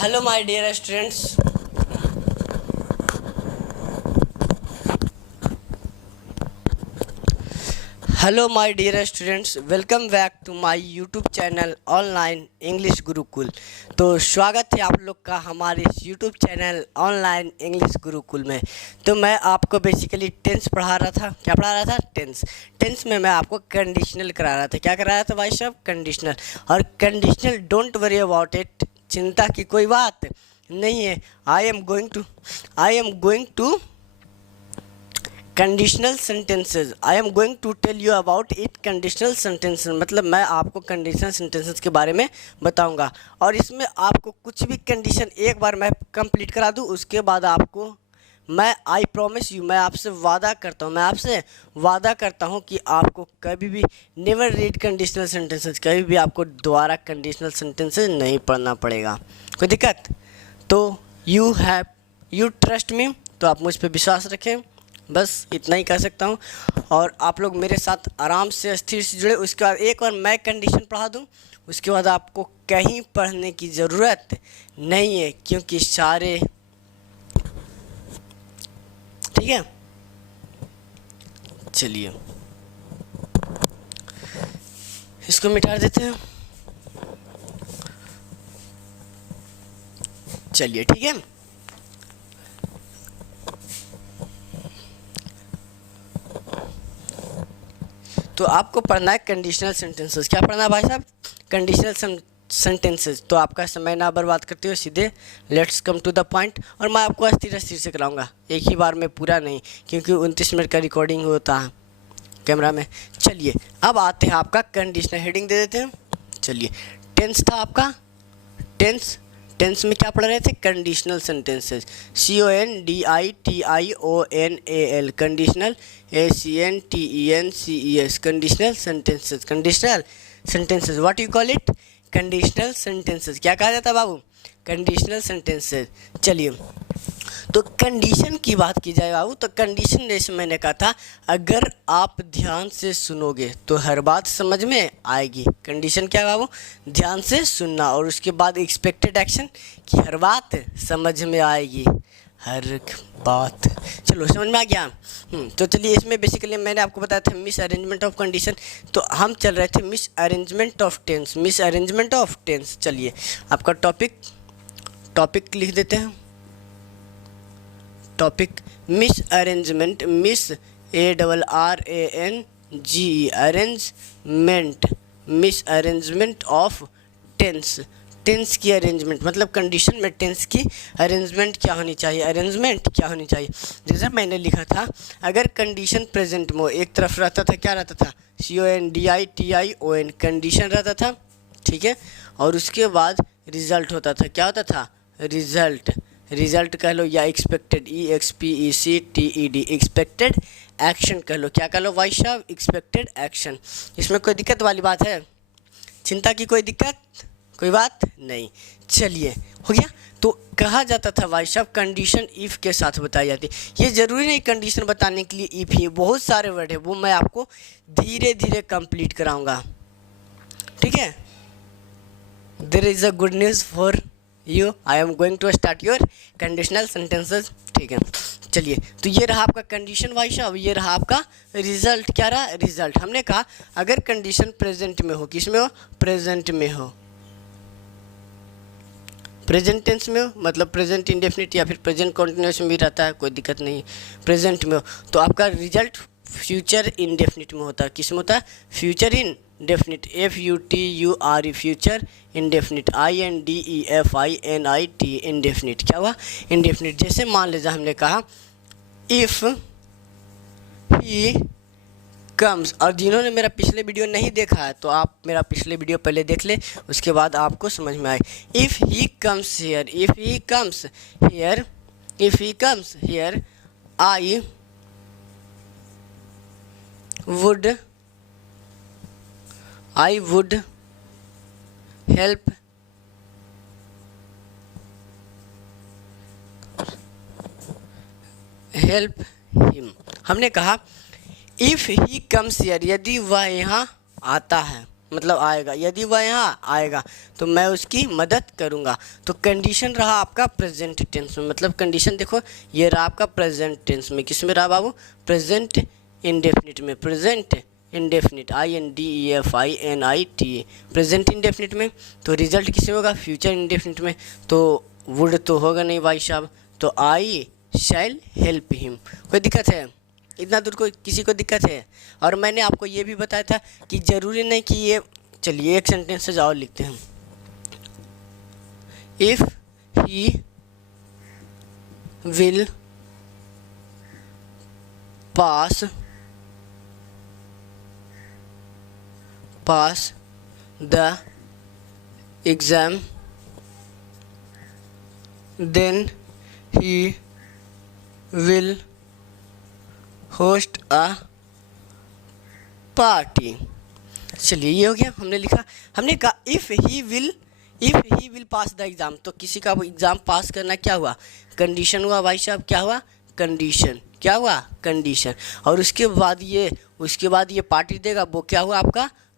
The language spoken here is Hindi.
Hello my dear students. Hello my dear students. Welcome back to my YouTube channel online English Gurukul. तो स्वागत है आप लोग का हमारे इस YouTube channel online English Gurukul में। तो मैं आपको बेसिकली टेंस पढ़ा रहा था। क्या पढ़ा रहा था? टेंस में मैं आपको कंडीशनल करा रहा था। क्या करा रहा था भाई साहब? कंडीशनल। और conditional don't worry about it, चिंता की कोई बात नहीं है। I am going to conditional sentences. I am going to tell you about it conditional sentences, मतलब मैं आपको कंडीशनल सेंटेंसेस के बारे में बताऊंगा। और इसमें आपको कुछ भी कंडीशन एक बार मैं कंप्लीट करा दूं, उसके बाद आपको आई प्रॉमिस यू, मैं आपसे वादा करता हूं कि आपको कभी भी नेवर रीड कंडीशनल सेंटेंसेस, कभी भी आपको दोबारा कंडीशनल सेंटेंसेस नहीं पढ़ना पड़ेगा। कोई दिक्कत? तो यू ट्रस्ट मी, तो आप मुझ पर विश्वास रखें, बस इतना ही कह सकता हूँ। और आप लोग मेरे साथ आराम से स्थिर से जुड़े। उसके बाद एक बार मैं कंडीशन पढ़ा दूँ, उसके बाद आपको कहीं पढ़ने की ज़रूरत नहीं है, क्योंकि सारे ठीक है। चलिए इसको मिटा देते हैं। चलिए ठीक है। तो आपको पढ़ना है कंडीशनल सेंटेंसेस। क्या पढ़ना है भाई साहब? Conditional sentences. तो आपका समय ना बर्बाद करते हुए सीधे let's come to the point. और मैं आपको अस्थिर से कराऊंगा, एक ही बार में पूरा नहीं, क्योंकि 29 मिनट का रिकॉर्डिंग होता है कैमरा में। चलिए अब आते हैं आपका कंडीशनल। हेडिंग दे देते हैं। चलिए टेंस था आपका। टेंस में क्या पढ़ रहे थे? Conditional sentences. CONDITIONAL conditional, ACNTENCES conditional sentences. What you call it? Conditional sentences. क्या कहा जाता है बाबू? Conditional sentences. चलिए तो कंडीशन की बात की जाए बाबू, तो कंडीशन जैसे मैंने कहा था, अगर आप ध्यान से सुनोगे तो हर बात समझ में आएगी। कंडीशन क्या है बाबू? ध्यान से सुनना, और उसके बाद एक्सपेक्टेड एक्शन कि हर बात समझ में आएगी, हर बात। चलो समझ में आ गया। तो चलिए इसमें बेसिकली मैंने आपको बताया था मिस अरेंजमेंट ऑफ कंडीशन, तो हम चल रहे थे मिस अरेंजमेंट ऑफ टेंस। चलिए आपका टॉपिक लिख देते हैं। Topic misarrangement, mis ARRANGE arrangement, misarrangement of tense. Tense की अरेंजमेंट मतलब कंडीशन में टेंस की अरेंजमेंट क्या होनी चाहिए। जैसे मैंने लिखा था, अगर कंडीशन प्रेजेंट में एक तरफ रहता था, क्या रहता था? CONDITION कंडीशन रहता था, ठीक है। और उसके बाद रिजल्ट होता था। क्या होता था? रिजल्ट कह लो, या एक्सपेक्टेड, EXPECTED एक्सपेक्टेड एक्शन कह लो। क्या कह लो भाई साहब? Expected action. इसमें कोई दिक्कत वाली बात है? चिंता की कोई बात नहीं। चलिए हो गया। तो कहा जाता था भाई साहब कंडीशन इफ़ के साथ बताई जाती। ये ज़रूरी नहीं कंडीशन बताने के लिए इफ़ ही, बहुत सारे वर्ड है, वो मैं आपको धीरे धीरे कंप्लीट कराऊंगा, ठीक है। There is a good news for you, I am going to start your conditional sentences, ठीक है। चलिए तो ये रहा आपका कंडीशन भाई साहब, ये रहा आपका रिजल्ट। क्या रहा? रिजल्ट। हमने कहा अगर कंडीशन प्रेजेंट में हो, किस में हो? प्रेजेंट में हो, प्रेजेंट टेंस में हो, मतलब प्रेजेंट इंडेफिनिट या फिर प्रेजेंट कॉन्टिन्यूस में भी रहता है, कोई दिक्कत नहीं। प्रेजेंट में हो तो आपका रिजल्ट फ्यूचर इंडेफिनिट में होता है। किस में होता है? Future indefinite, FUTURE future indefinite, INDEFINIT indefinite. क्या हुआ? इंडेफिनिट। जैसे मान लीजिए हमने कहा इफ़ ही कम्स, और जिन्होंने मेरा पिछले वीडियो नहीं देखा है तो आप मेरा पिछले वीडियो पहले देख ले, उसके बाद आपको समझ में आए। If he comes here I would help him. हमने कहा इफ़ ही कम्स हियर, यदि वह यहाँ आता है, मतलब आएगा, यदि वह यहाँ आएगा तो मैं उसकी मदद करूँगा। तो कंडीशन रहा आपका प्रेजेंट टेंस में, मतलब कंडीशन देखो ये रहा आपका प्रेजेंट टेंस में। किस में रहा बाबू? प्रेजेंट इंडेफिनिट में। Present indefinite INDEFINIT present indefinite में। तो रिजल्ट किस में होगा? फ्यूचर इंडेफिनिट में। तो वुड तो होगा नहीं भाई साहब, तो आई शैल हेल्प हिम। कोई दिक्कत है? इतना दूर कोई किसी को दिक्कत है? और मैंने आपको ये भी बताया था कि ज़रूरी नहीं कि ये, चलिए एक सेंटेंसेज और लिखते हैं। If he will pass the exam then he will host a party. चलिए ये हो गया, हमने लिखा। हमने कहा if he will pass the exam, तो किसी का एग्ज़ाम पास करना क्या हुआ? कंडीशन हुआ भाई साहब। क्या हुआ? कंडीशन। क्या हुआ? कंडीशन। और उसके बाद ये पार्टी देगा, वो क्या हुआ आपका?